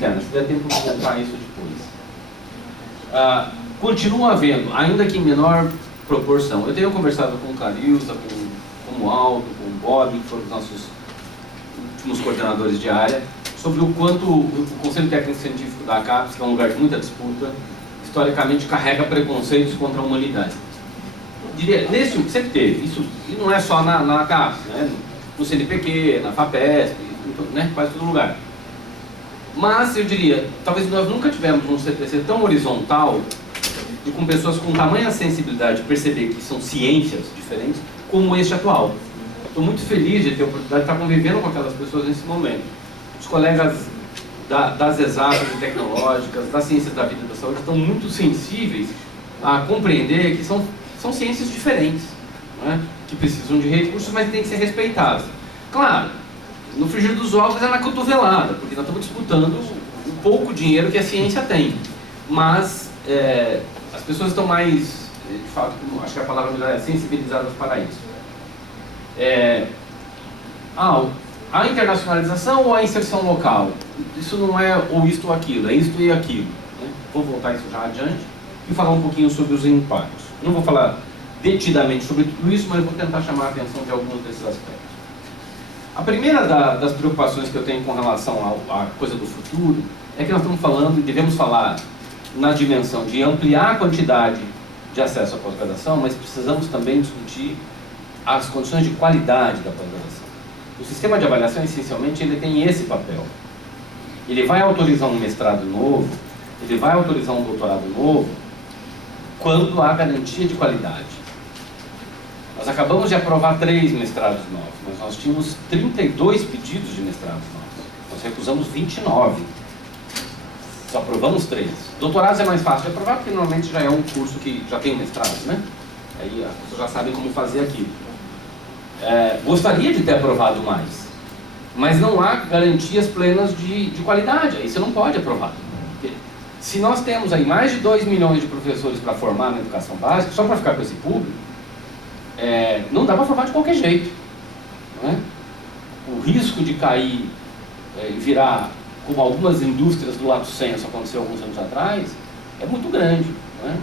externa. Se der tempo, eu vou voltar a isso depois. Continua havendo, ainda que em menor proporção. Eu tenho conversado com o Carilza, com o Aldo, com o Bob, que foram os nossos últimos coordenadores de área, sobre o quanto o Conselho Técnico Científico da ACAPES, que é um lugar de muita disputa, historicamente carrega preconceitos contra a humanidade. Eu diria, sempre teve, isso e não é só na ACAPES, né? No CNPq, na FAPESP, né? Quase todo lugar. Mas eu diria, talvez nós nunca tivemos um CTC tão horizontal e com pessoas com tamanha sensibilidade de perceber que são ciências diferentes, como este atual. Estou muito feliz de ter a oportunidade de estar convivendo com aquelas pessoas nesse momento. Os colegas das exatas e tecnológicas, das ciências da vida e da saúde, estão muito sensíveis a compreender que são ciências diferentes, não é? Que precisam de recursos, mas têm que ser respeitadas. Claro, no frigir dos ovos é na cotovelada, porque nós estamos disputando o pouco dinheiro que a ciência tem. Mas as pessoas estão mais, de fato, acho que a palavra melhor é sensibilizadas para isso. A internacionalização ou a inserção local? Isso não é ou isto ou aquilo, é isto e aquilo, né? Vou voltar isso já adiante e falar um pouquinho sobre os impactos. Não vou falar detidamente sobre tudo isso, mas vou tentar chamar a atenção de alguns desses aspectos. A primeira das preocupações que eu tenho com relação à coisa do futuro é que nós estamos falando, e devemos falar na dimensão de ampliar a quantidade de acesso à pós-graduação, mas precisamos também discutir as condições de qualidade da pós-graduação. O sistema de avaliação, essencialmente, ele tem esse papel. Ele vai autorizar um mestrado novo, ele vai autorizar um doutorado novo, quando há garantia de qualidade. Nós acabamos de aprovar 3 mestrados novos, mas nós tínhamos 32 pedidos de mestrados novos. Nós recusamos 29. Só aprovamos 3. Doutorados é mais fácil de aprovar, porque normalmente já é um curso que já tem mestrado, né? Aí as pessoas já sabem como fazer aquilo. Gostaria de ter aprovado mais, mas não há garantias plenas de qualidade. Aí você não pode aprovar. Porque se nós temos aí mais de 2 milhões de professores para formar na educação básica, só para ficar com esse público, não dá para formar de qualquer jeito, não é? O risco de cair e virar como algumas indústrias do lato sensu aconteceu alguns anos atrás é muito grande, não é?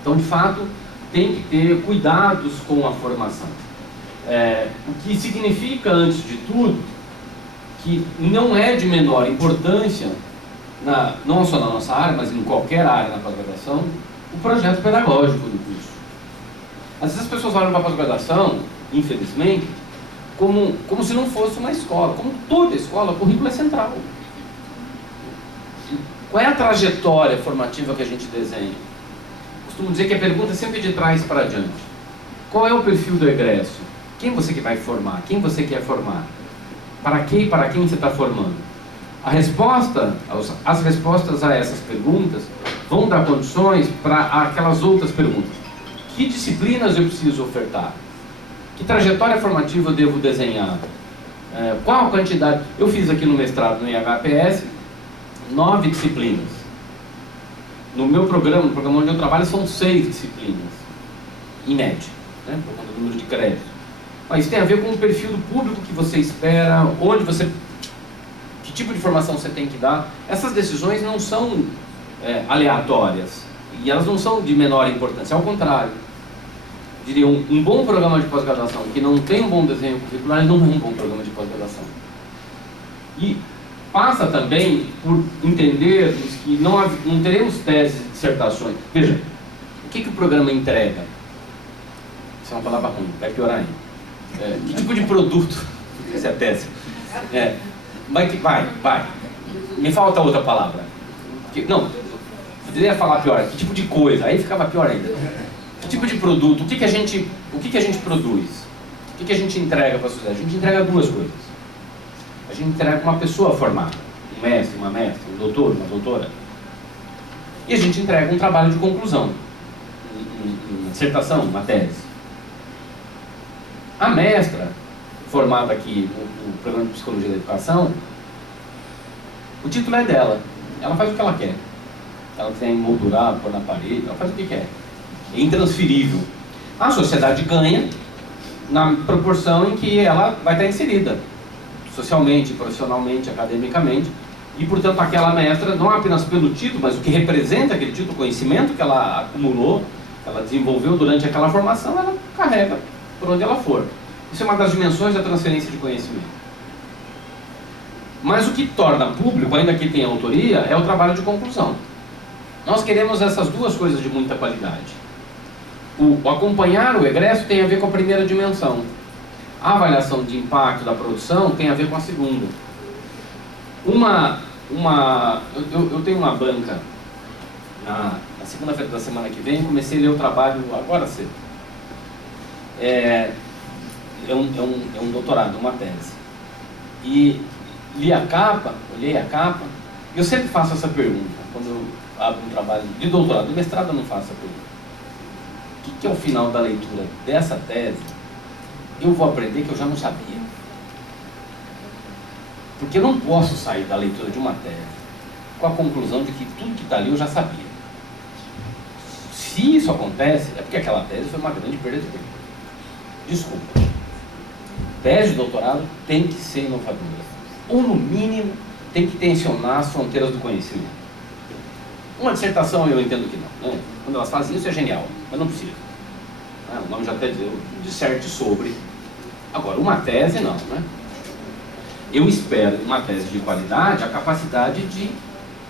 Então, de fato, tem que ter cuidados com a formação. O que significa, antes de tudo, que não é de menor importância, não só na nossa área, mas em qualquer área na pós-graduação, o projeto pedagógico do curso. Às vezes as pessoas olham para a pós-graduação, infelizmente, como se não fosse uma escola. Como toda escola, o currículo é central. Qual é a trajetória formativa que a gente desenha? Costumo dizer que a pergunta é sempre de trás para adiante. Qual é o perfil do egresso? Quem você que vai formar? Quem você quer formar? Para quê e para quem você está formando? As respostas a essas perguntas vão dar condições para aquelas outras perguntas. Que disciplinas eu preciso ofertar? Que trajetória formativa eu devo desenhar? Qual a quantidade? Eu fiz aqui no mestrado no IHPS 9 disciplinas. No meu programa, no programa onde eu trabalho, são 6 disciplinas, em média, né, por conta do número de créditos. Mas isso tem a ver com o perfil do público que você espera, que tipo de formação você tem que dar. Essas decisões não são aleatórias, e elas não são de menor importância, ao contrário. Eu diria, um bom programa de pós-graduação que não tem um bom desenho curricular não é um bom programa de pós-graduação. E passa também por entendermos que não teremos teses e dissertações. Veja, o que o programa entrega? Isso é uma palavra ruim, vai piorar ainda. Que tipo de produto? Essa é a tese. Vai. Me falta outra palavra. Não, eu poderia falar pior. Que tipo de coisa? Aí ficava pior ainda. Que tipo de produto? O que a gente produz? O que a gente entrega para a sociedade? A gente entrega 2 coisas. A gente entrega uma pessoa formada, um mestre, uma mestra, um doutor, uma doutora. E a gente entrega um trabalho de conclusão, uma dissertação, uma tese. A mestra, formada aqui no programa de Psicologia da Educação, o título é dela. Ela faz o que ela quer. Ela quiser emoldurar, pôr na parede, ela faz o que quer. É intransferível. A sociedade ganha na proporção em que ela vai estar inserida, socialmente, profissionalmente, academicamente, E, portanto, aquela mestra, não apenas pelo título, mas o que representa aquele título, o conhecimento que ela acumulou, que ela desenvolveu durante aquela formação, ela carrega por onde ela for. Isso é uma das dimensões da transferência de conhecimento. Mas o que torna público, ainda que tenha autoria, é o trabalho de conclusão. Nós queremos essas duas coisas de muita qualidade. O acompanhar o egresso tem a ver com a primeira dimensão. A avaliação de impacto da produção tem a ver com a segunda. Eu tenho uma banca na segunda-feira da semana que vem, comecei a ler o trabalho agora cedo. É um doutorado, uma tese. E olhei a capa, e eu sempre faço essa pergunta, quando eu abro um trabalho de doutorado, de mestrado eu não faço essa pergunta. O que é o final da leitura dessa tese? Eu vou aprender que eu já não sabia. Porque eu não posso sair da leitura de uma tese com a conclusão de que tudo que está ali eu já sabia. Se isso acontece, é porque aquela tese foi uma grande perda de tempo. Desculpa. Tese de doutorado tem que ser inovadora. Ou, no mínimo, tem que tensionar as fronteiras do conhecimento. Uma dissertação eu entendo que não, né? Quando elas fazem isso é genial, mas não precisa. O nome já até diz, disserte sobre. Agora, uma tese não, né? Eu espero, uma tese de qualidade, a capacidade de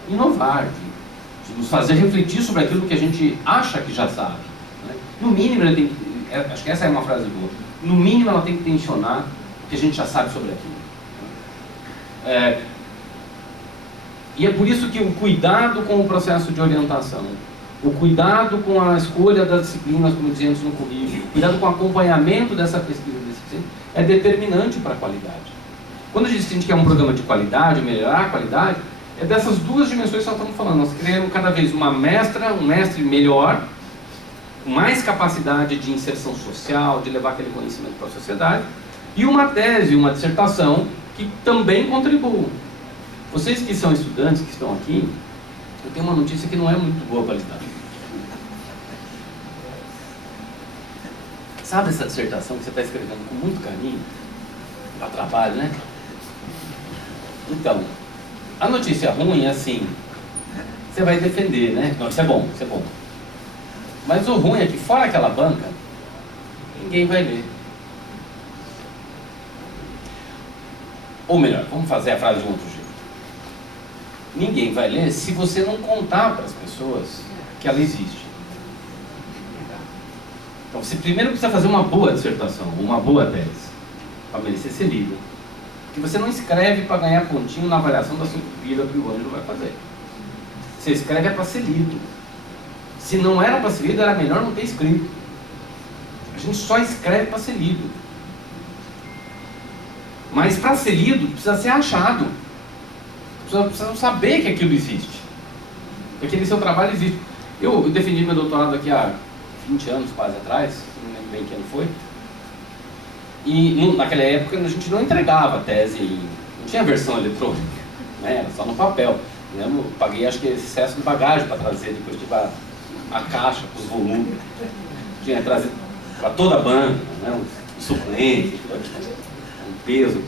inovar, de nos fazer refletir sobre aquilo que a gente acha que já sabe, né? No mínimo, ela tem que, acho que essa é uma frase boa, no mínimo ela tem que tensionar o que a gente já sabe sobre aquilo. E é por isso que o cuidado com o processo de orientação, o cuidado com a escolha das disciplinas, como dizemos no currículo, o cuidado com o acompanhamento dessa pesquisa é determinante para a qualidade. Quando a gente quer um programa de qualidade, melhorar a qualidade, é dessas duas dimensões que nós estamos falando. Nós queremos cada vez um mestre melhor, com mais capacidade de inserção social, de levar aquele conhecimento para a sociedade, e uma tese, uma dissertação que também contribuam. Vocês que são estudantes, que estão aqui, eu tenho uma notícia que não é muito boa para lhes dar. Sabe essa dissertação que você está escrevendo com muito carinho? Dá trabalho, né? Então, a notícia ruim é assim, você vai defender, né? Não, isso é bom, isso é bom. Mas o ruim é que fora aquela banca, ninguém vai ler. Ou melhor, vamos fazer a frase de um outro jeito. Ninguém vai ler se você não contar para as pessoas que ela existe. Então você primeiro precisa fazer uma boa dissertação, uma boa tese, para merecer ser lida. Porque você não escreve para ganhar pontinho na avaliação da sua vida que o Ângelo vai fazer. Você escreve para ser lido. Se não era para ser lido, era melhor não ter escrito. A gente só escreve para ser lido. Mas para ser lido, precisa ser achado. Precisa saber que aquilo existe. Que aquele seu trabalho existe. Eu defendi meu doutorado aqui há 20 anos quase atrás, não lembro bem que ano foi. E naquela época a gente não entregava a tese, não tinha versão eletrônica, né? Era só no papel. Eu paguei acho que excesso de bagagem para trazer, depois tive a caixa com os volumes. Tinha trazido para toda a banca, né? Um suplente, um peso.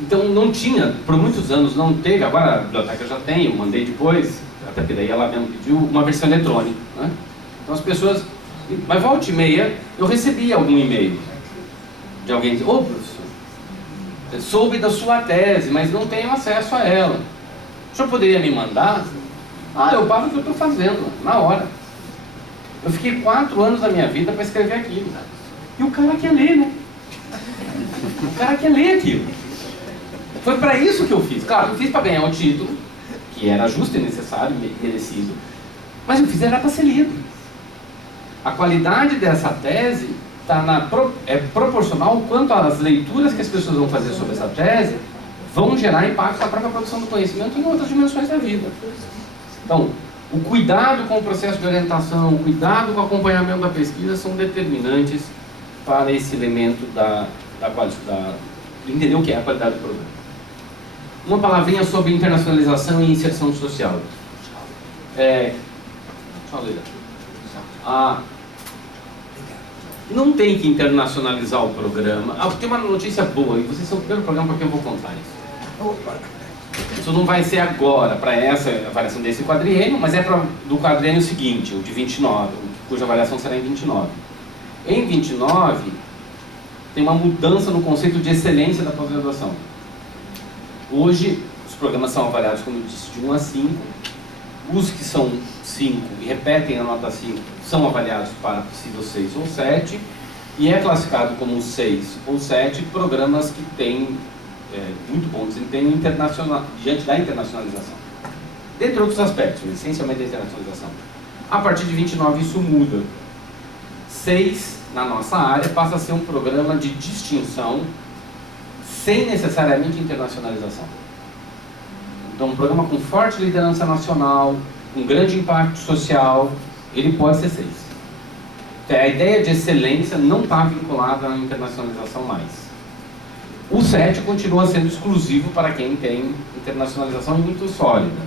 Então não tinha, por muitos anos não teve, agora a biblioteca já tem, eu mandei depois, até porque daí ela mesmo pediu uma versão eletrônica, né? Então as pessoas, mas volta e meia, eu recebi algum e-mail de alguém dizendo: ô professor, eu soube da sua tese, mas não tenho acesso a ela. O senhor poderia me mandar? Eu paro o que eu estou fazendo, na hora. Eu fiquei 4 anos da minha vida para escrever aquilo. E o cara quer ler, né? O cara quer ler aquilo. Foi para isso que eu fiz. Claro, eu fiz para ganhar o título, que era justo e necessário, merecido. Mas eu fiz era para ser lido. A qualidade dessa tese é proporcional ao quanto as leituras que as pessoas vão fazer sobre essa tese vão gerar impacto na própria produção do conhecimento em outras dimensões da vida. Então, o cuidado com o processo de orientação, o cuidado com o acompanhamento da pesquisa são determinantes para esse elemento de entender o que é a qualidade do programa. Uma palavrinha sobre internacionalização e inserção social. Não tem que internacionalizar o programa. Tem uma notícia boa, e vocês são o primeiro programa para quem eu vou contar isso. Isso não vai ser agora, para essa avaliação desse quadriênio, mas é do quadriênio seguinte, o de 29, cuja avaliação será em 29. Em 29, tem uma mudança no conceito de excelência da pós-graduação. Hoje, os programas são avaliados, como eu disse, de 1 a 5. Os que são 5 e repetem a nota 5 são avaliados para possível 6 ou 7. E é classificado como 6 ou 7 programas que têm muito bom desempenho internacional, diante da internacionalização. Dentre outros aspectos, essencialmente a internacionalização. A partir de 29 isso muda. 6, na nossa área, passa a ser um programa de distinção sem necessariamente internacionalização. Então, um programa com forte liderança nacional, com grande impacto social, ele pode ser 6. Então, a ideia de excelência não está vinculada à internacionalização mais. O 7 continua sendo exclusivo para quem tem internacionalização muito sólida.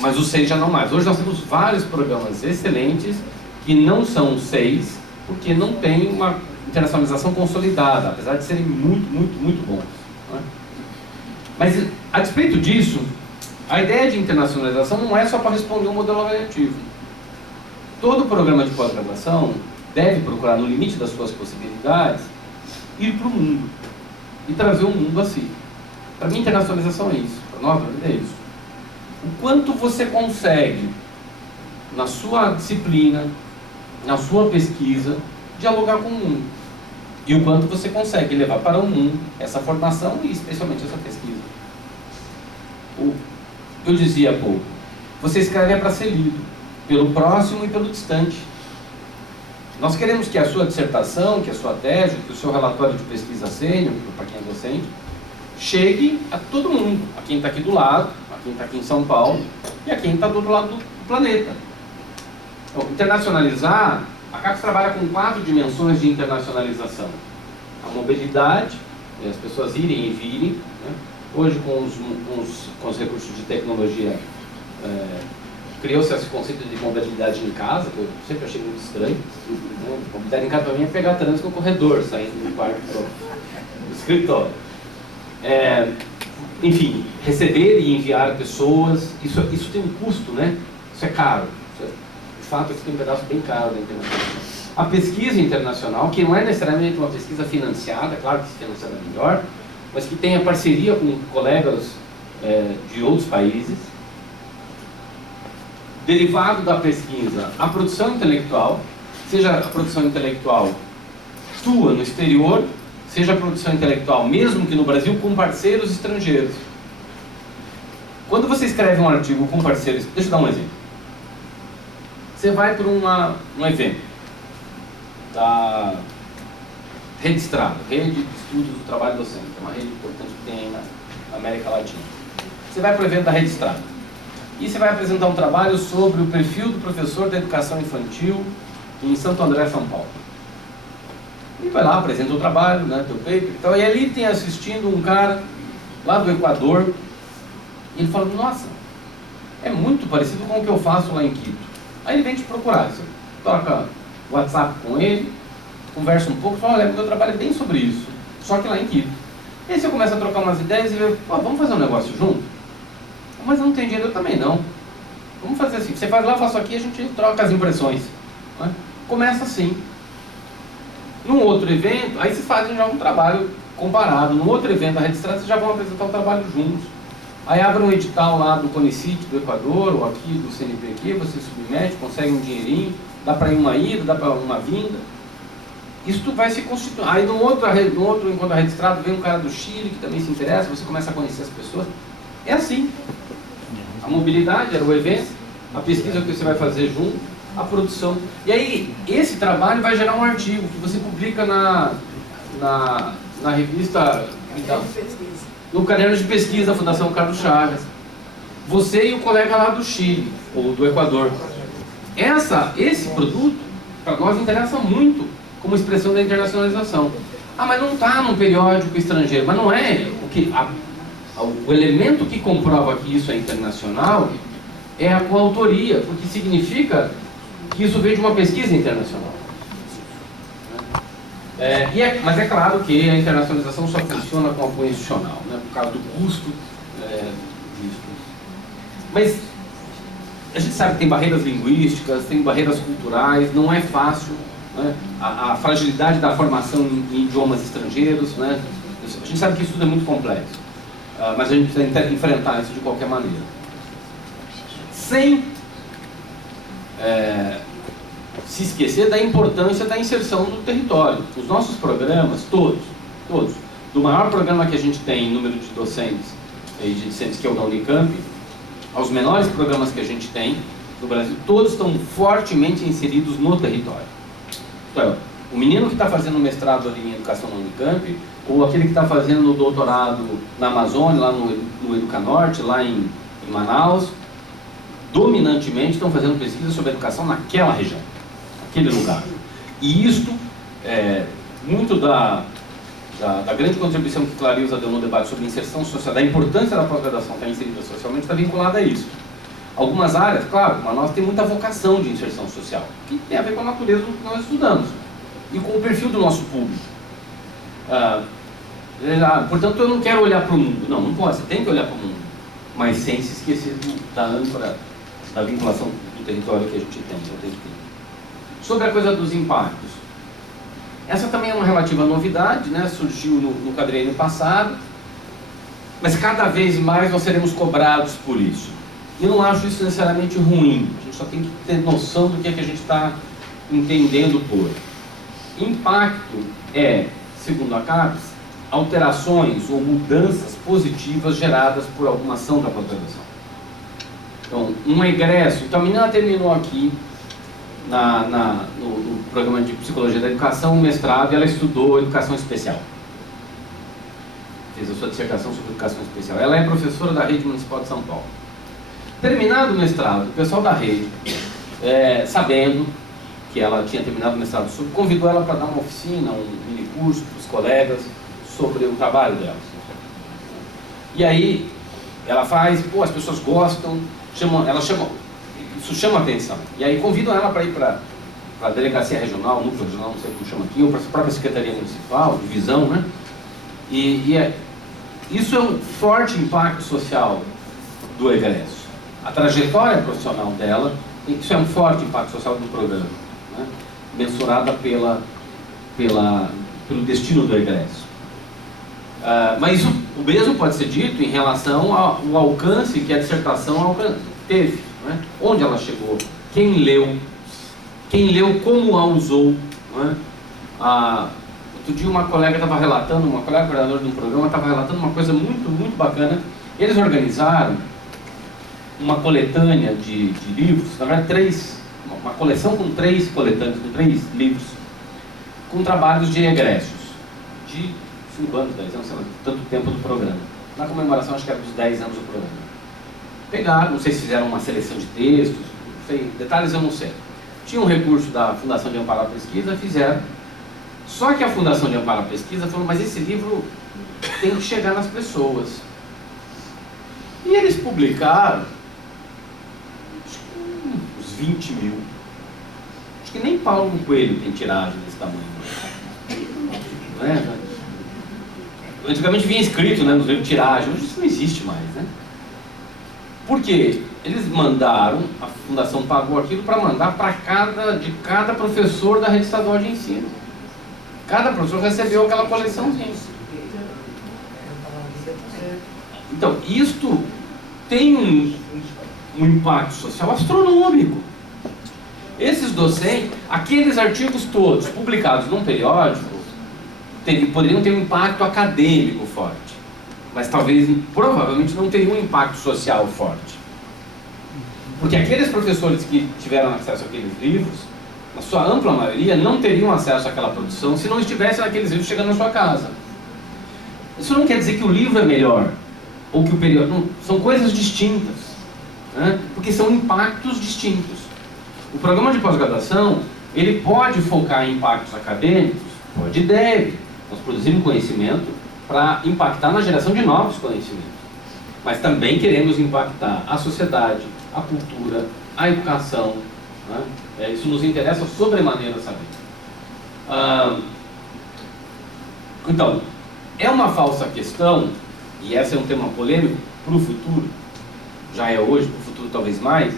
Mas o 6 já não mais. Hoje nós temos vários programas excelentes que não são 6, porque não tem uma internacionalização consolidada, apesar de serem muito, muito, muito bons. Não é? Mas, a despeito disso, a ideia de internacionalização não é só para responder um modelo avaliativo. Todo programa de pós-graduação deve procurar, no limite das suas possibilidades, ir para o mundo e trazer o mundo a si. Para mim, internacionalização é isso. Para nós, é isso. O quanto você consegue, na sua disciplina, na sua pesquisa, dialogar com o mundo. E o quanto você consegue levar para o mundo essa formação e especialmente essa pesquisa. Eu dizia há pouco, você escreve para ser lido, pelo próximo e pelo distante. Nós queremos que a sua dissertação, que a sua tese, que o seu relatório de pesquisa sênior, para quem é docente, chegue a todo mundo, a quem está aqui do lado, a quem está aqui em São Paulo e a quem está do outro lado do planeta. Então, internacionalizar, a CAPES trabalha com 4 dimensões de internacionalização. A mobilidade, as pessoas irem e virem, né? Hoje com os recursos de tecnologia, criou-se esse conceito de mobilidade em casa, que eu sempre achei muito estranho. Né? Mobilidade em casa para mim é pegar trânsito no corredor, saindo do quarto para o escritório. Enfim, receber e enviar pessoas, isso tem um custo, né? Isso é caro. De fato, isso tem um pedaço bem caro da internacionalização. A pesquisa internacional, que não é necessariamente uma pesquisa financiada, claro que se financiada é melhor, mas que tenha parceria com colegas de outros países. Derivado da pesquisa, a produção intelectual, seja a produção intelectual tua no exterior, seja a produção intelectual, mesmo que no Brasil, com parceiros estrangeiros. Quando você escreve um artigo com parceiros, deixa eu dar um exemplo. Você vai para um evento da Rede Estrada, Rede de Estudos do Trabalho Docente, é uma rede importante que tem aí na América Latina. Você vai para o evento da Rede Estrada e você vai apresentar um trabalho sobre o perfil do professor da educação infantil em Santo André, São Paulo. E vai lá, apresenta o trabalho, né, teu paper e tal, e ali tem assistindo um cara lá do Equador, e ele fala, nossa, é muito parecido com o que eu faço lá em Quito. Aí ele vem te procurar, você toca WhatsApp com ele, conversa um pouco, fala, olha, meu trabalho é bem sobre isso, só que lá em Quito. E aí você começa a trocar umas ideias e vê, vamos fazer um negócio junto? Mas eu não tenho dinheiro, eu também não. Vamos fazer assim, você faz lá, eu faço aqui, a gente troca as impressões. Né? Começa assim. Num outro evento, aí vocês fazem já um trabalho comparado. Num outro evento da Rede Estrada, vocês já vão apresentar o trabalho juntos. Aí abre um edital lá do CONICIT do Equador, ou aqui do CNPq, você submete, consegue um dinheirinho, dá para ir uma ida, dá para uma vinda. Isso vai se constituir. Aí no outro encontro da Rede Estrada, vem um cara do Chile que também se interessa, você começa a conhecer as pessoas. É assim. A mobilidade era o evento, a pesquisa que você vai fazer junto, a produção. E aí, esse trabalho vai gerar um artigo que você publica na revista, no caderno de pesquisa da Fundação Carlos Chagas. Você e o colega lá do Chile, ou do Equador. Esse produto, para nós, interessa muito como expressão da internacionalização. Mas não está num periódico estrangeiro. Mas não é o que... O elemento que comprova que isso é internacional é a coautoria, porque significa que isso veio de uma pesquisa internacional. Mas é claro que a internacionalização só funciona com apoio institucional, né, por causa do custo disso. Mas a gente sabe que tem barreiras linguísticas, tem barreiras culturais, não é fácil, né, a fragilidade da formação em idiomas estrangeiros, né, a gente sabe que isso tudo é muito complexo, mas a gente precisa enfrentar isso de qualquer maneira. Sem se esquecer da importância da inserção no território. Os nossos programas, todos, do maior programa que a gente tem em número de docentes e de discentes, que é o da Unicamp, aos menores programas que a gente tem no Brasil, todos estão fortemente inseridos no território. Então, o menino que está fazendo mestrado ali em educação na Unicamp, ou aquele que está fazendo o doutorado na Amazônia, lá no Educanorte, lá em Manaus, dominantemente estão fazendo pesquisa sobre educação naquela região, naquele lugar. E isto, muito da grande contribuição que Clarisa deu no debate sobre inserção social, da importância da pós-graduação estar inserida socialmente, está vinculada a isso. Algumas áreas, claro, Manaus tem muita vocação de inserção social, que tem a ver com a natureza do que nós estudamos e com o perfil do nosso público. Portanto, eu não quero olhar para o mundo. Não pode, você tem que olhar para o mundo, mas sem se esquecer da âncora, da vinculação do território que a gente tem. Sobre a coisa dos impactos. Essa também é uma relativa novidade, né? Surgiu no quadriênio passado, mas cada vez mais nós seremos cobrados por isso. E eu não acho isso necessariamente ruim, a gente só tem que ter noção do que é que a gente está entendendo por. Impacto é, segundo a CAPES, alterações ou mudanças positivas geradas por alguma ação da pós-graduação. Então, um egresso, então a menina terminou aqui no programa de Psicologia da Educação, um mestrado, e ela estudou Educação Especial. Fez a sua dissertação sobre Educação Especial. Ela é professora da Rede Municipal de São Paulo. Terminado o mestrado, o pessoal da rede, sabendo que ela tinha terminado o mestrado, convidou ela para dar uma oficina, um mini curso para os colegas sobre o trabalho dela. E aí, ela faz, as pessoas gostam, isso chama atenção. E aí convidam ela para ir para a delegacia regional, núcleo regional, não sei como chama aqui, ou para a própria Secretaria Municipal, divisão, né? Isso é um forte impacto social do egresso. A trajetória profissional dela, isso é um forte impacto social do programa, né? Mensurada pelo destino do egresso. Mas o mesmo pode ser dito em relação ao alcance que a dissertação teve, né? Onde ela chegou, quem leu, como a usou, né? Outro dia uma colega estava relatando, uma colega coordenadora de um programa estava relatando uma coisa muito, muito bacana. Eles organizaram uma coletânea de livros, na verdade uma coleção com 3 coletâneas, com 3 livros, com trabalhos de egressos, de 5 anos, 10 anos, sei lá, tanto tempo do programa. Na comemoração, acho que era dos 10 anos do programa. Pegaram, não sei se fizeram uma seleção de textos, não sei, detalhes eu não sei. Tinha um recurso da Fundação de Amparo à Pesquisa, fizeram. Só que a Fundação de Amparo à Pesquisa falou, mas esse livro tem que chegar nas pessoas. E eles publicaram, acho que uns 20 mil. Acho que nem Paulo Coelho tem tiragem desse tamanho. Não é? Antigamente vinha escrito, né, nos livros de tiragem, hoje isso não existe mais, né? Por quê? Eles mandaram, a Fundação pagou aquilo para mandar para cada professor da rede estadual de ensino. Cada professor recebeu aquela coleçãozinha. Então, isto tem um impacto social astronômico. Esses docentes, aqueles artigos todos publicados num periódico, poderiam ter um impacto acadêmico forte, mas provavelmente não teriam um impacto social forte. Porque aqueles professores que tiveram acesso àqueles livros, na sua ampla maioria, não teriam acesso àquela produção se não estivessem aqueles livros chegando na sua casa. Isso não quer dizer que o livro é melhor, ou que o periódico... Não, são coisas distintas, né? Porque são impactos distintos. O programa de pós-graduação, ele pode focar em impactos acadêmicos, pode e deve. Nós produzimos conhecimento para impactar na geração de novos conhecimentos. Mas também queremos impactar a sociedade, a cultura, a educação, né? Isso nos interessa sobremaneira saber. Então, é uma falsa questão, e esse é um tema polêmico para o futuro, já é hoje, para o futuro talvez mais,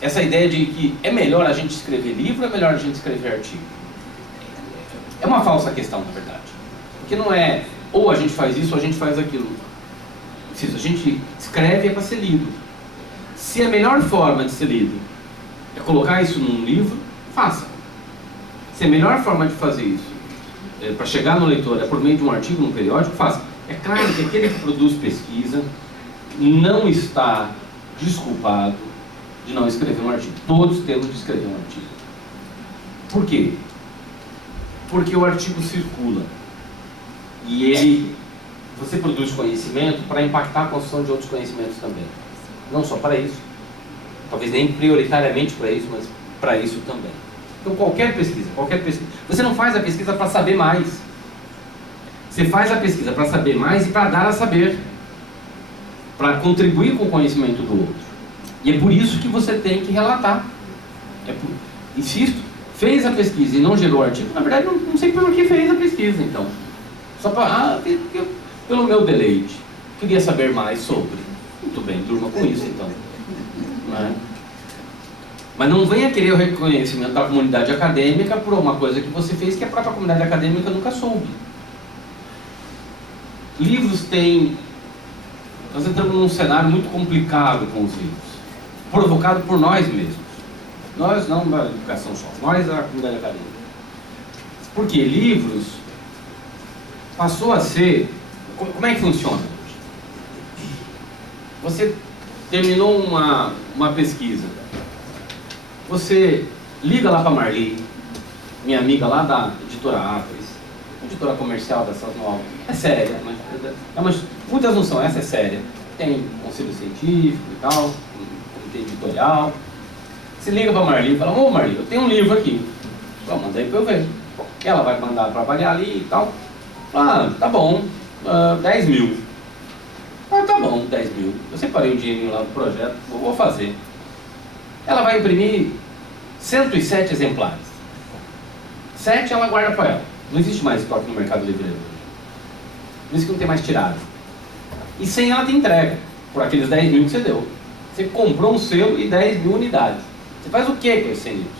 essa ideia de que é melhor a gente escrever livro ou é melhor a gente escrever artigo. É uma falsa questão, na verdade. Porque não é ou a gente faz isso ou a gente faz aquilo. Se a gente escreve é para ser lido. Se a melhor forma de ser lido é colocar isso num livro, faça. Se a melhor forma de fazer isso para chegar no leitor é por meio de um artigo num periódico, faça. É claro que aquele que produz pesquisa não está desculpado de não escrever um artigo. Todos temos de escrever um artigo. Por quê? Porque o artigo circula. E você produz conhecimento para impactar a construção de outros conhecimentos também. Não só para isso. Talvez nem prioritariamente para isso, mas para isso também. Então qualquer pesquisa. Você não faz a pesquisa para saber mais. Você faz a pesquisa para saber mais e para dar a saber. Para contribuir com o conhecimento do outro. E é por isso que você tem que relatar. Insisto, fez a pesquisa e não gerou artigo, na verdade não sei por que fez a pesquisa, então. Só para, pelo meu deleite, queria saber mais sobre. Muito bem, durma com isso então. Né? Mas não venha querer o reconhecimento da comunidade acadêmica por uma coisa que você fez que a própria comunidade acadêmica nunca soube. Livros têm... Nós entramos num cenário muito complicado com os livros, provocado por nós mesmos. Nós, não da educação só, nós a comunidade acadêmica. Porque livros passou a ser... Como é que funciona? Você terminou uma pesquisa, você liga lá para a Marli, minha amiga lá da editora Atlas, editora comercial da Sasnoal, é séria, mas muitas não são, essa é séria. Tem conselho científico e tal, comitê editorial. Você liga para a Marli e fala, ô Marli, eu tenho um livro aqui. Manda aí para eu ver. Ela vai mandar para avaliar ali e tal. Ah, tá bom, 10 mil. Ah, tá bom, 10 mil. Eu separei um dinheirinho lá do projeto, vou fazer. Ela vai imprimir 107 exemplares. 7 ela guarda para ela. Não existe mais estoque no Mercado Livre hoje. Por isso que não tem mais tirada. E 100 ela tem entrega, por aqueles 10 mil que você deu. Você comprou um selo e 10 mil unidades. Você faz o que com esses 100 livros?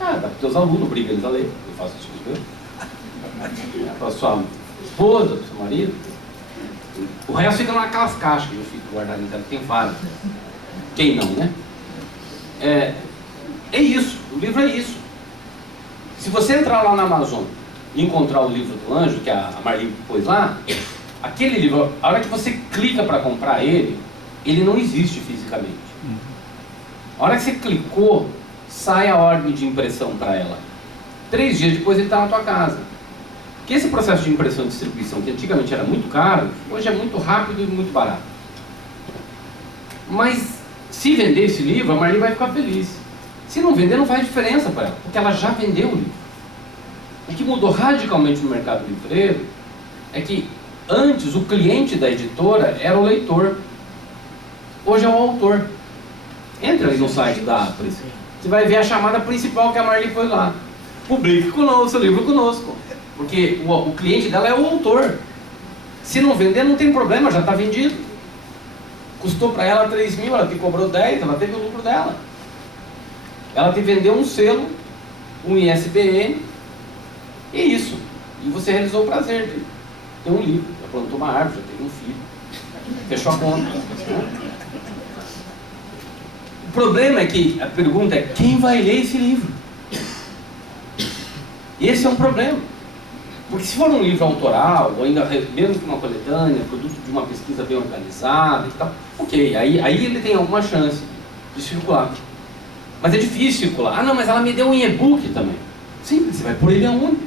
Ah, dá para os teus alunos, obriga eles a ler. Eu faço isso com os meus. Para a sua esposa, para o seu marido. O resto fica naquelas caixas que eu fico guardado em casa, tem várias. Quem não, né? É isso, o livro é isso. Se você entrar lá na Amazon e encontrar o livro do Anjo, que a Marli pôs lá, aquele livro, a hora que você clica para comprar ele não existe fisicamente. A hora que você clicou, sai a ordem de impressão para ela. 3 dias depois ele está na tua casa. Porque esse processo de impressão e distribuição, que antigamente era muito caro, hoje é muito rápido e muito barato. Mas se vender esse livro, a Marli vai ficar feliz. Se não vender, não faz diferença para ela, porque ela já vendeu o livro. O que mudou radicalmente no mercado livreiro é que antes o cliente da editora era o leitor. Hoje é o autor. Entra aí no site da Apres. Você vai ver a chamada principal que a Marli pôs lá. Publique conosco, seu livro conosco. Porque o cliente dela é o autor. Se não vender, não tem problema, já está vendido. Custou para ela 3 mil, ela te cobrou 10, ela teve o lucro dela. Ela te vendeu um selo, um ISBN, e isso. E você realizou o prazer de ter um livro. Já plantou uma árvore, já teve um filho. Fechou a conta. O problema é que a pergunta é, quem vai ler esse livro? Esse é um problema. Porque se for um livro autoral, ou ainda mesmo que uma coletânea, produto de uma pesquisa bem organizada e tal, ok, aí ele tem alguma chance de circular. Mas é difícil circular. Ah não, mas ela me deu um e-book também. Sim, você vai pôr ele aonde?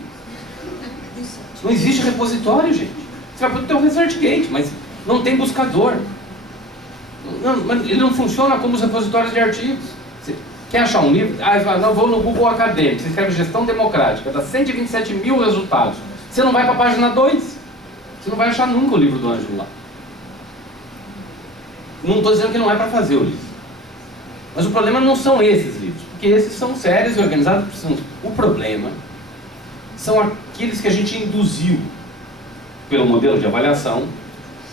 Não existe repositório, gente. Você vai pôr o teu ResearchGate, mas não tem buscador. Ele não funciona como os repositórios de artigos. Você quer achar um livro? Ah, não, vou no Google Acadêmico, você escreve Gestão Democrática, dá 127 mil resultados. Você não vai para a página 2. Você não vai achar nunca o livro do Ângelo lá. Não estou dizendo que não é para fazer o livro. Mas o problema não são esses livros, porque esses são sérios e organizados. O problema são aqueles que a gente induziu, pelo modelo de avaliação,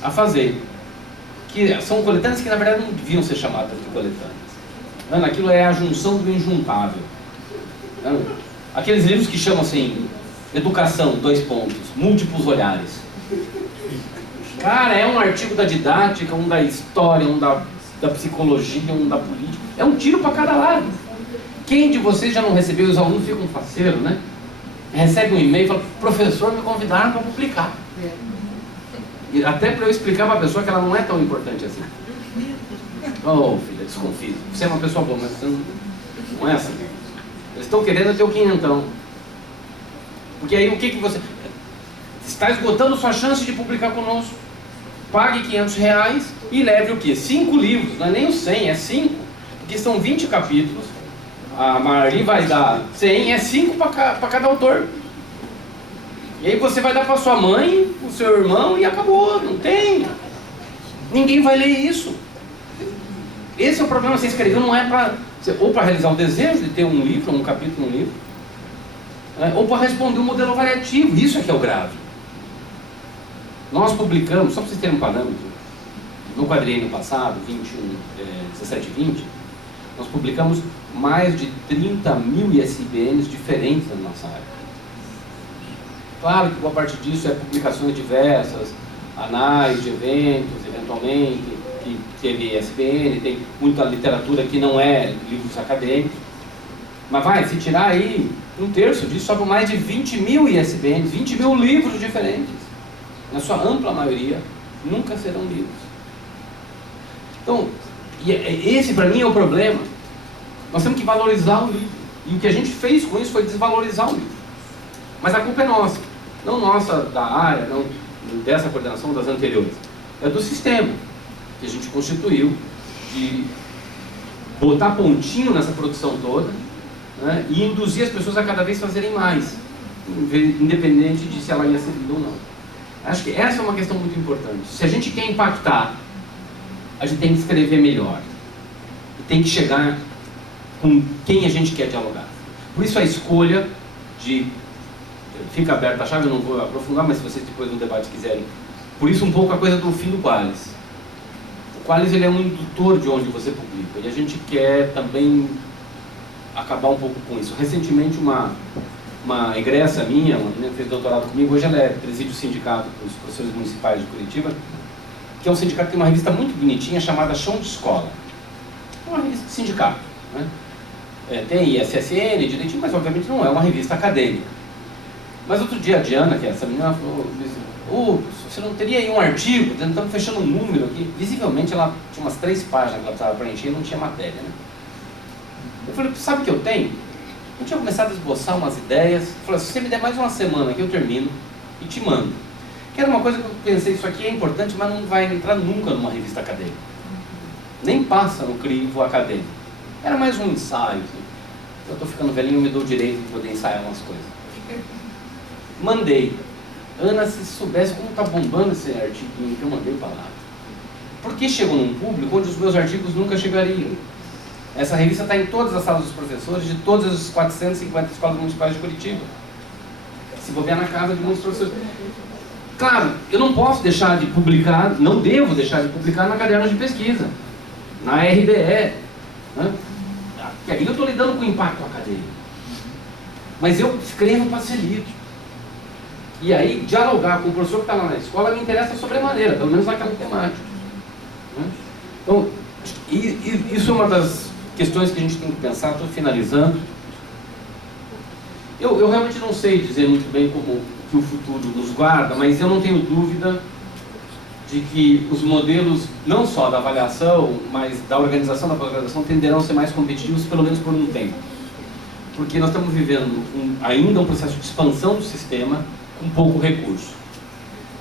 a fazer. Que são coletâneas que, na verdade, não deviam ser chamadas de coletâneas. Aquilo é a junção do injuntável. Aqueles livros que chamam assim, Educação, 2 pontos, Múltiplos Olhares. Cara, é um artigo da didática, um da história, um da psicologia, um da política. É um tiro para cada lado. Quem de vocês já não recebeu, os alunos ficam faceiros, né? Recebe um e-mail e fala, professor, me convidaram para publicar. E até para eu explicar para a pessoa que ela não é tão importante assim. Oh, filha, desconfio. Você é uma pessoa boa, mas você não é assim. Eles estão querendo ter o quinhentão. Porque aí o que você... Está esgotando sua chance de publicar conosco. Pague R$500 e leve o quê? 5 livros, não é nem os 100, é 5. Porque são 20 capítulos. A Marli vai dar 100, é 5 para cada autor. E aí você vai dar para sua mãe, o seu irmão e acabou, não tem. Ninguém vai ler isso. Esse é o problema, você escreveu não é para... Ou para realizar o desejo de ter um livro, um capítulo no livro, ou para responder um modelo avaliativo, isso é que é o grave. Nós publicamos, só para vocês terem um parâmetro, no quadriênio passado, 17 e 20, nós publicamos mais de 30 mil ISBNs diferentes na nossa área. Claro que boa parte disso é publicações diversas, anais de eventos, eventualmente, que teve ISBN, tem muita literatura que não é livros acadêmicos. Mas se tirar aí 1/3 disso, sobram mais de 20 mil ISBNs, 20 mil livros diferentes. Na sua ampla maioria, nunca serão livros. Então, esse para mim é o problema. Nós temos que valorizar o livro. E o que a gente fez com isso foi desvalorizar o livro. Mas a culpa é nossa. Não nossa da área, não dessa coordenação, das anteriores. É do sistema que a gente constituiu de botar pontinho nessa produção toda, né, e induzir as pessoas a cada vez fazerem mais, independente de se ela ia ser lida ou não. Acho que essa é uma questão muito importante. Se a gente quer impactar, a gente tem que escrever melhor. E tem que chegar com quem a gente quer dialogar. Por isso a escolha de... Fica aberta a chave, eu não vou aprofundar, mas se vocês depois no debate quiserem. Por isso um pouco a coisa do fim do Qualis. O Qualis ele é um indutor de onde você publica. E a gente quer também acabar um pouco com isso. Recentemente uma egressa minha, uma menina que fez doutorado comigo, hoje ela é presídio sindicato dos professores municipais de Curitiba, que é um sindicato que tem uma revista muito bonitinha chamada Chão de Escola. É uma revista de sindicato, né? Tem ISSN, direitinho, mas obviamente não é uma revista acadêmica. Mas outro dia a Diana, que é essa menina, falou, você não teria aí um artigo, estamos fechando um número aqui. Visivelmente ela tinha umas 3 páginas que ela precisava preencher e não tinha matéria, né? Eu falei, sabe o que eu tenho? Eu tinha começado a esboçar umas ideias. Eu falei, se você me der mais uma semana que eu termino e te mando. Que era uma coisa que eu pensei, isso aqui é importante, mas não vai entrar nunca numa revista acadêmica. Nem passa no crivo acadêmico. Era mais um ensaio. Assim. Eu estou ficando velhinho, me dou o direito de poder ensaiar umas coisas. Mandei. Ana, se soubesse como está bombando esse artiguinho que eu mandei para lá. Porque chegou num público onde os meus artigos nunca chegariam. Essa revista está em todas as salas dos professores de todas as 450 escolas municipais de Curitiba. Se bobear na casa de muitos professores. Claro, eu não posso deixar de publicar, não devo deixar de publicar na caderno de pesquisa, na RDE. Né? Porque ali eu estou lidando com o impacto acadêmico. Mas eu escrevo para ser lido. E aí, dialogar com o professor que está lá na escola me interessa sobremaneira, pelo menos naquela temática. Né? Então, isso é uma das questões que a gente tem que pensar. Estou finalizando. Eu realmente não sei dizer muito bem como que o futuro nos guarda, mas eu não tenho dúvida de que os modelos, não só da avaliação, mas da organização da pós-graduação, tenderão a ser mais competitivos, pelo menos por um tempo. Porque nós estamos vivendo ainda um processo de expansão do sistema com pouco recurso.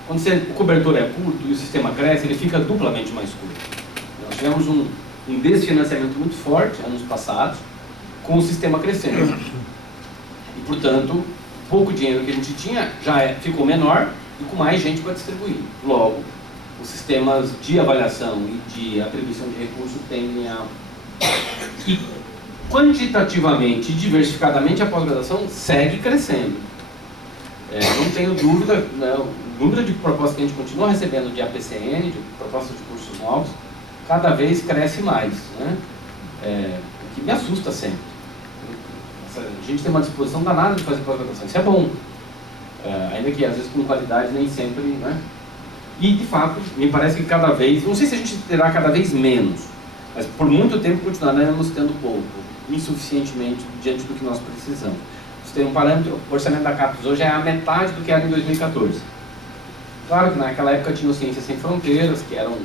Quando o cobertor é curto e o sistema cresce, ele fica duplamente mais curto. Nós tivemos um desfinanciamento muito forte, anos passados, com o sistema crescendo. E, portanto, pouco dinheiro que a gente tinha já ficou menor e com mais gente para distribuir. Logo, os sistemas de avaliação e de atribuição de recursos tendem a... E quantitativamente e diversificadamente a pós-graduação segue crescendo. Não tenho dúvida, né, o número de propostas que a gente continua recebendo de APCN, de propostas de cursos novos, cada vez cresce mais, né? O que me assusta sempre. A gente tem uma disposição danada de fazer pós-graduação, isso é bom, ainda que às vezes com qualidade nem sempre, né? E de fato, me parece que cada vez, não sei se a gente terá cada vez menos, mas por muito tempo continuaremos tendo pouco, insuficientemente diante do que nós precisamos. Você tem um parâmetro, o orçamento da CAPES hoje é a metade do que era em 2014. Claro que naquela época tinha o Ciências Sem Fronteiras, que era uma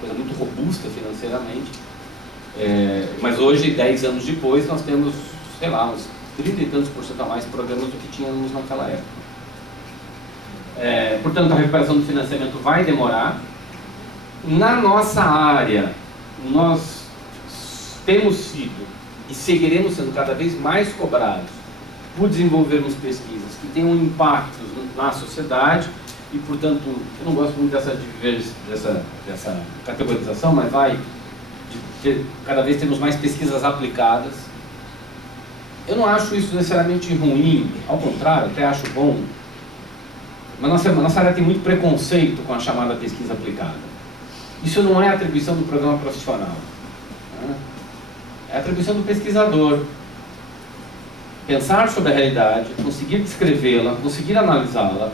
coisa muito robusta financeiramente, mas hoje, 10 anos depois, nós temos, sei lá, uns 30 e tantos % a mais programas do que tínhamos naquela época. Portanto, a recuperação do financiamento vai demorar. Na nossa área, nós temos sido e seguiremos sendo cada vez mais cobrados por desenvolvermos pesquisas que tenham impactos na sociedade e, portanto, eu não gosto muito dessa categorização, mas cada vez temos mais pesquisas aplicadas. Eu não acho isso necessariamente ruim, ao contrário, até acho bom. Mas nossa área tem muito preconceito com a chamada pesquisa aplicada. Isso não é atribuição do programa profissional, né? É atribuição do pesquisador. Pensar sobre a realidade, conseguir descrevê-la, conseguir analisá-la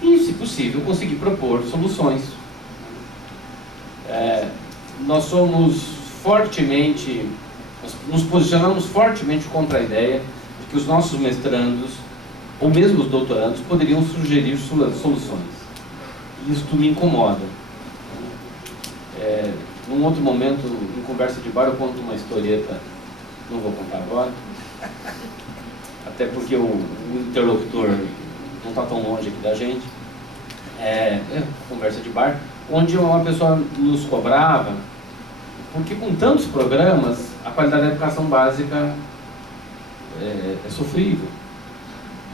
e, se possível, conseguir propor soluções. Nós nos posicionamos fortemente contra a ideia de que os nossos mestrandos, ou mesmo os doutorandos, poderiam sugerir soluções. E isso me incomoda. Num outro momento, em conversa de bar, eu conto uma historieta, não vou contar agora, até porque o interlocutor não está tão longe aqui da gente. Conversa de bar, onde uma pessoa nos cobrava, porque com tantos programas, a qualidade da educação básica é sofrível.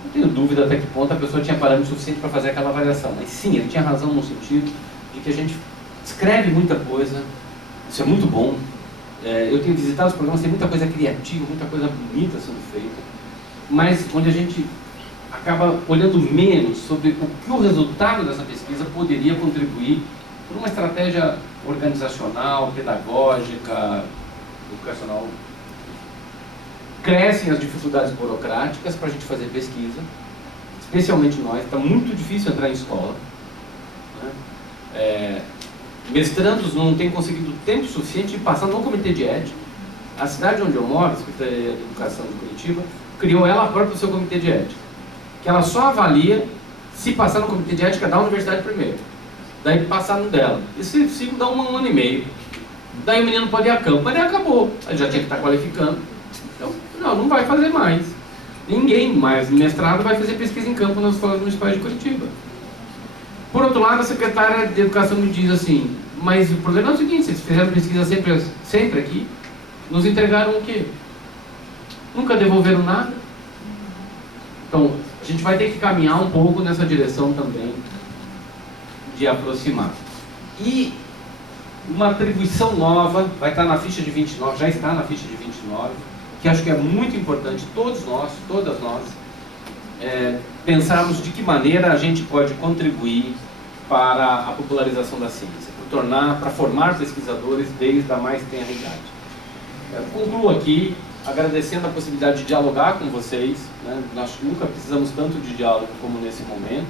Não tenho dúvida até que ponto a pessoa tinha parâmetro suficiente para fazer aquela avaliação, mas sim, ele tinha razão no sentido de que a gente escreve muita coisa, isso é muito bom. Eu tenho visitado os programas, tem muita coisa criativa, muita coisa bonita sendo feita, mas onde a gente acaba olhando menos sobre o que o resultado dessa pesquisa poderia contribuir por uma estratégia organizacional, pedagógica, educacional. Crescem as dificuldades burocráticas para a gente fazer pesquisa, especialmente nós, está muito difícil entrar em escola, né? Mestrandos não têm conseguido tempo suficiente de passar no comitê de ética. A cidade onde eu moro, a Secretaria de Educação de Curitiba, criou ela própria o seu comitê de ética, que ela só avalia se passar no comitê de ética da universidade primeiro, daí passar no dela. Esse ciclo dá um ano e meio. Daí o menino pode ir a campo, mas daí acabou. Ele já tinha que estar qualificando. Então, não vai fazer mais. Ninguém mais no mestrado vai fazer pesquisa em campo nas escolas municipais de Curitiba. Por outro lado, a secretária de Educação me diz assim, mas o problema é o seguinte, vocês fizeram pesquisa sempre aqui, nos entregaram o quê? Nunca devolveram nada? Então, a gente vai ter que caminhar um pouco nessa direção também de aproximar. E uma atribuição nova vai estar na ficha de 29, já está na ficha de 29, que acho que é muito importante, todas nós, pensarmos de que maneira a gente pode contribuir para a popularização da ciência, para formar pesquisadores desde a mais tenra idade. Concluo aqui agradecendo a possibilidade de dialogar com vocês, né? Nós nunca precisamos tanto de diálogo como nesse momento.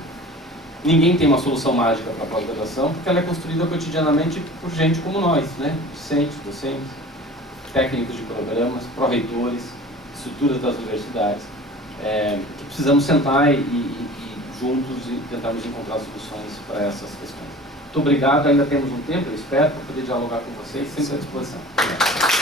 Ninguém tem uma solução mágica para a pós-graduação, porque ela é construída cotidianamente por gente como nós, né? Discentes, docentes, técnicos de programas, pró-reitores, estruturas das universidades, que precisamos sentar e juntos e tentarmos encontrar soluções para essas questões. Muito obrigado, ainda temos um tempo, eu espero, para poder dialogar com vocês, sempre à disposição. Obrigado.